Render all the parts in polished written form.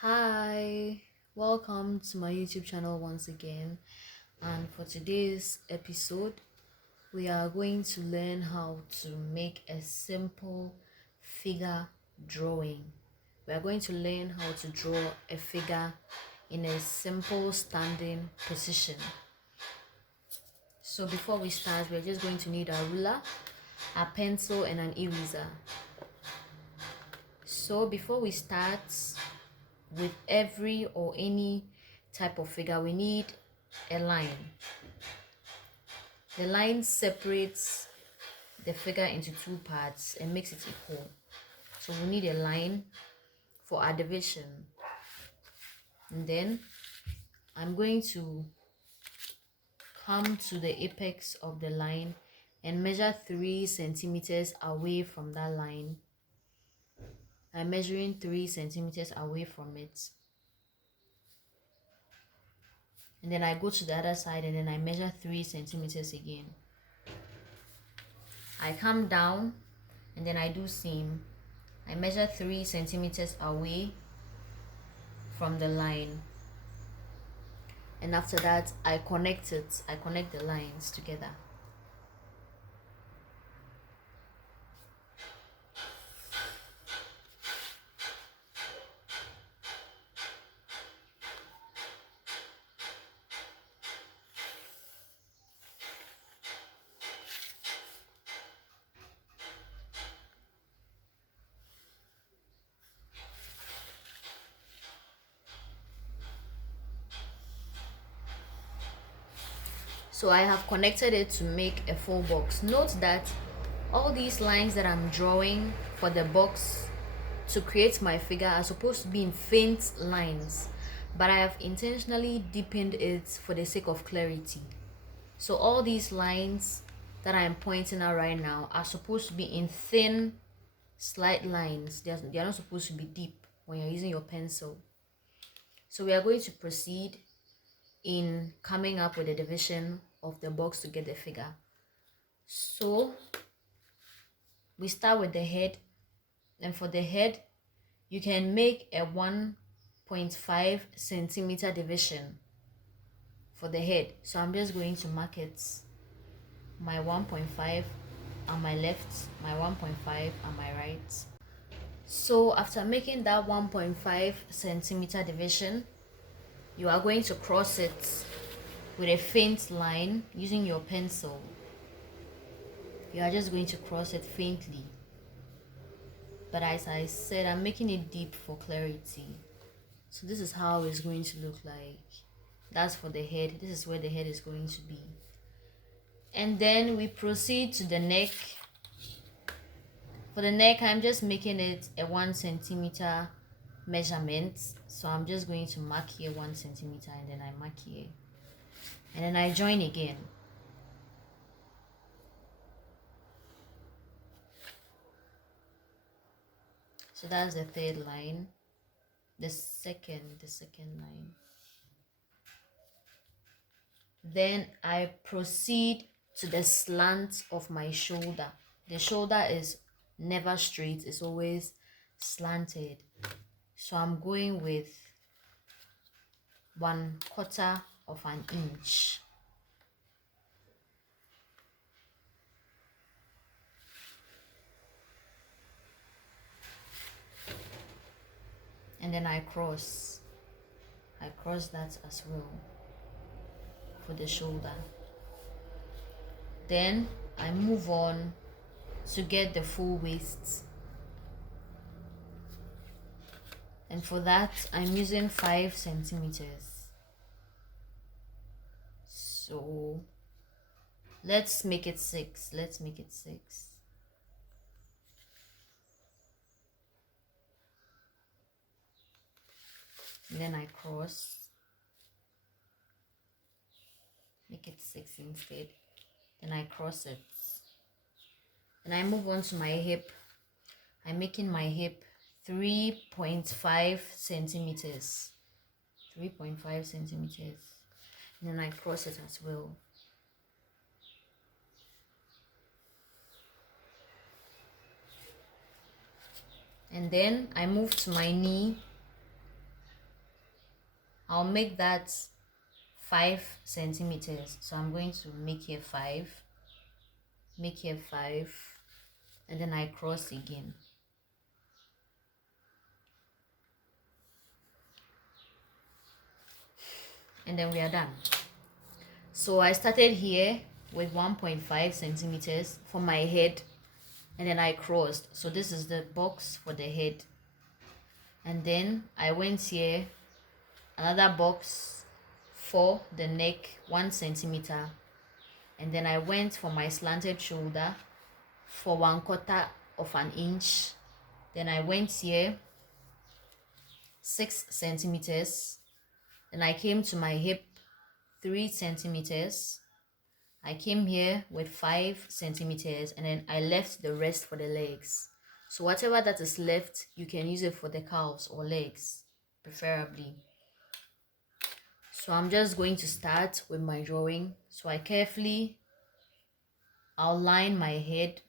Hi, welcome to my YouTube channel once again. And for today's episode, we are going to learn how to make a simple figure drawing. We are going to learn how to draw a figure in a simple standing position. So before we start, we're just going to need a ruler, a pencil, and an eraser. So before we start, with every or any type of figure, we need a line. The line separates the figure into two parts and makes it equal. So we need a line for our division. And then I'm going to come to the apex of the line and measure 3 centimeters away from that line. I'm measuring 3 centimeters away from it. And then I go to the other side and then I measure 3 centimeters again. I come down and then I do seam. I measure 3 centimeters away from the line, and after that I connect the lines together. So I have connected it to make a full box. Note that all these lines that I'm drawing for the box to create my figure are supposed to be in faint lines, but I have intentionally deepened it for the sake of clarity. So all these lines that I'm pointing out right now are supposed to be in thin, slight lines. They're not supposed to be deep when you're using your pencil. So we are going to proceed in coming up with a division of the box to get the figure. So we start with the head, and for the head you can make a 1.5 centimeter division for the head. So I'm just going to mark it, my 1.5 on my left, my 1.5 on my right. So after making that 1.5 centimeter division, you are going to cross it with a faint line using your pencil. You are just going to cross it faintly, but as I said, I'm making it deep for clarity. So this is how it's going to look like. That's for the head. This is where the head is going to be. And then we proceed to the neck. For the neck, I'm just making it a 1 centimeter measurement. So I'm just going to mark here 1 centimeter, and then I mark here, and then I join again. So that's the third line. The second line. Then I proceed to the slant of my shoulder. The shoulder is never straight, it's always slanted. So I'm going with 1/4 of an inch. And then I cross that as well for the shoulder. Then I move on to get the full waist, and for that I'm using 5 centimeters. So let's make it 6. And then I cross, make it 6 instead. Then I cross it. Then I move on to my hip. I'm making my hip 3.5 centimeters. 3.5 centimeters. And then I cross it as well. And then I move to my knee. I'll make that 5 centimeters. So I'm going to make here 5, make here 5, and then I cross again. And then we are done. So I started here with 1.5 centimeters for my head, and then I crossed. So this is the box for the head. And then I went here, another box for the neck, 1 centimeter. And then I went for my slanted shoulder for 1/4 of an inch. Then I went here 6 centimeters. Then I came to my hip 3 centimeters. I came here with 5 centimeters, and then I left the rest for the legs. So whatever that is left, you can use it for the calves or legs, preferably. So I'm just going to start with my drawing. So I carefully outline my head.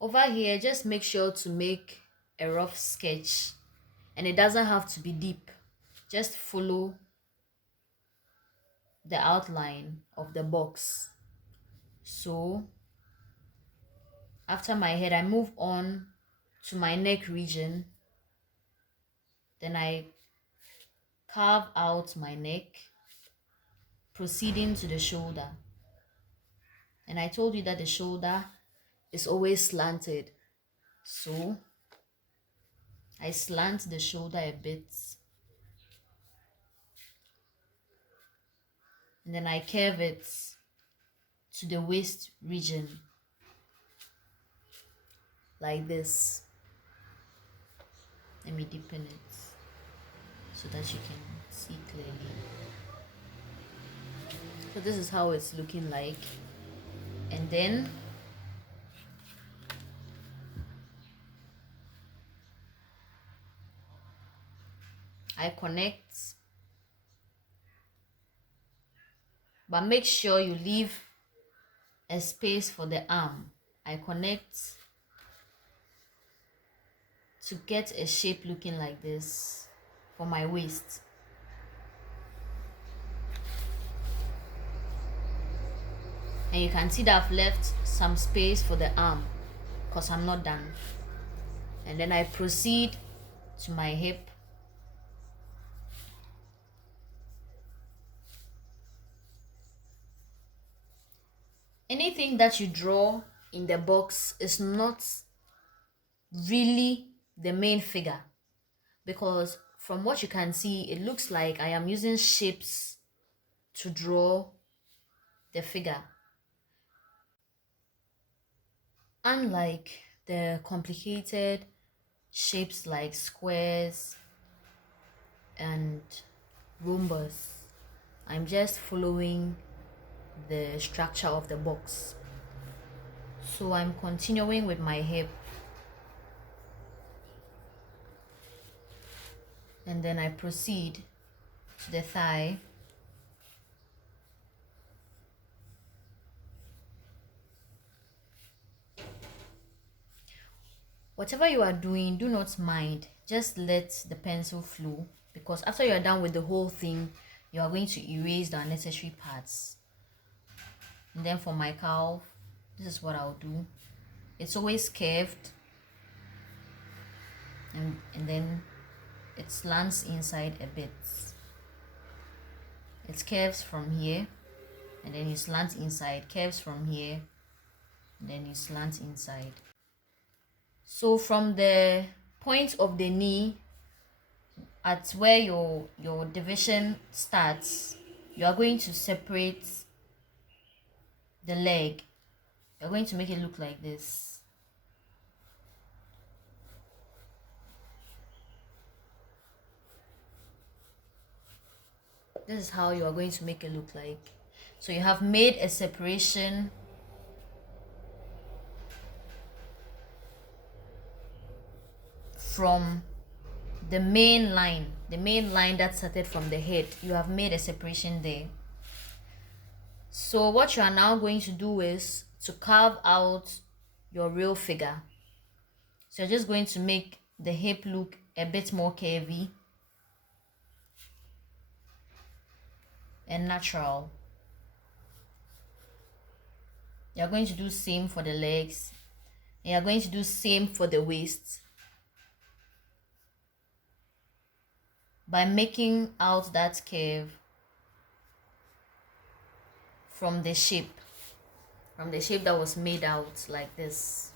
Over here, just make sure to make a rough sketch, and it doesn't have to be deep. Just follow the outline of the box. So after my head, I move on to my neck region. Then I carve out my neck, proceeding to the shoulder. And I told you that the shoulder is always slanted, so I slant the shoulder a bit, and then I curve it to the waist region like this. Let me deepen it so that you can see clearly. So this is how it's looking like. And then I connect, but make sure you leave a space for the arm. I connect to get a shape looking like this for my waist. And you can see that I've left some space for the arm because I'm not done. And then I proceed to my hip. Anything that you draw in the box is not really the main figure, because from what you can see, it looks like I am using shapes to draw the figure. Unlike the complicated shapes like squares and rhombus, I'm just following the structure of the box. So I'm continuing with my hip, and then I proceed to the thigh. Whatever you are doing, do not mind. Just let the pencil flow, because after you are done with the whole thing, you are going to erase the unnecessary parts. And then for my calf, this is what I'll do. It's always curved, and then it slants inside a bit. It curves from here, and then you slant inside, curves from here, and then you slant inside. So from the point of the knee at where your division starts, you are going to separate the leg. You're going to make it look like this. This is how you are going to make it look like. So you have made a separation from the main line that started from the head. You have made a separation there. So what you are now going to do is to carve out your real figure. So you're just going to make the hip look a bit more curvy and natural. You're going to do same for the legs, and you're going to do same for the waist by making out that curve from the shape that was made out like this.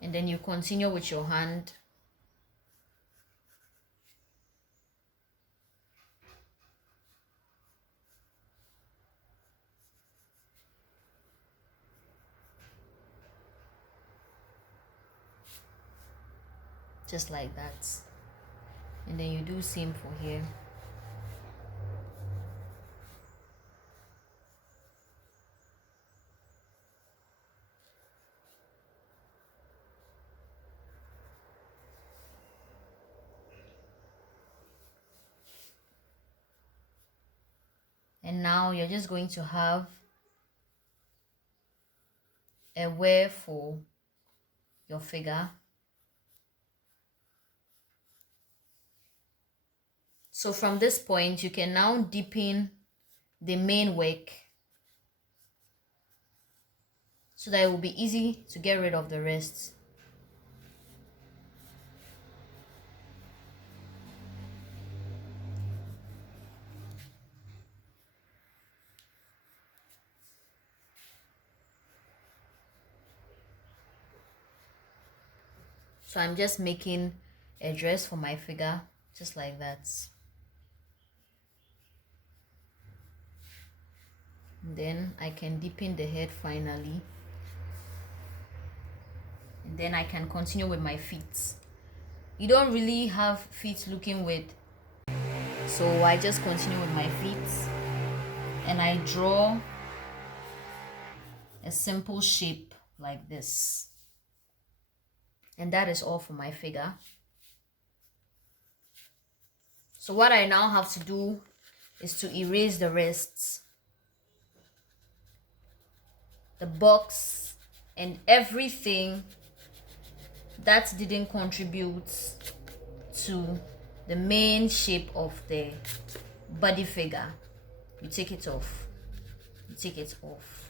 And then you continue with your hand. Just like that. And then you do same for here. And now you're just going to have a wear for your figure. So from this point, you can now deepen the main work so that it will be easy to get rid of the rest. So I'm just making a dress for my figure, just like that. And then I can deepen the head finally. And then I can continue with my feet. You don't really have feet looking weird, so I just continue with my feet and I draw a simple shape like this. And that is all for my figure. So what I now have to do is to erase the rest, the box, and everything that didn't contribute to the main shape of the body figure. You take it off. You take it off.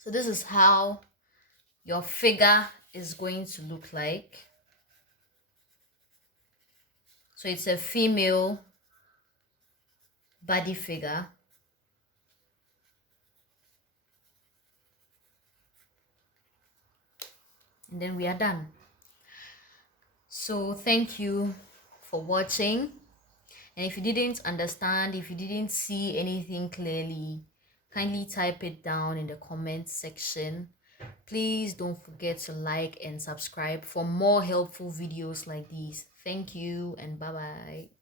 So this is how your figure is going to look like. So it's a female body figure. And then we are done. So thank you for watching. And if you didn't understand, if you didn't see anything clearly, kindly type it down in the comment section. Please don't forget to like and subscribe for more helpful videos like these. Thank you and bye bye.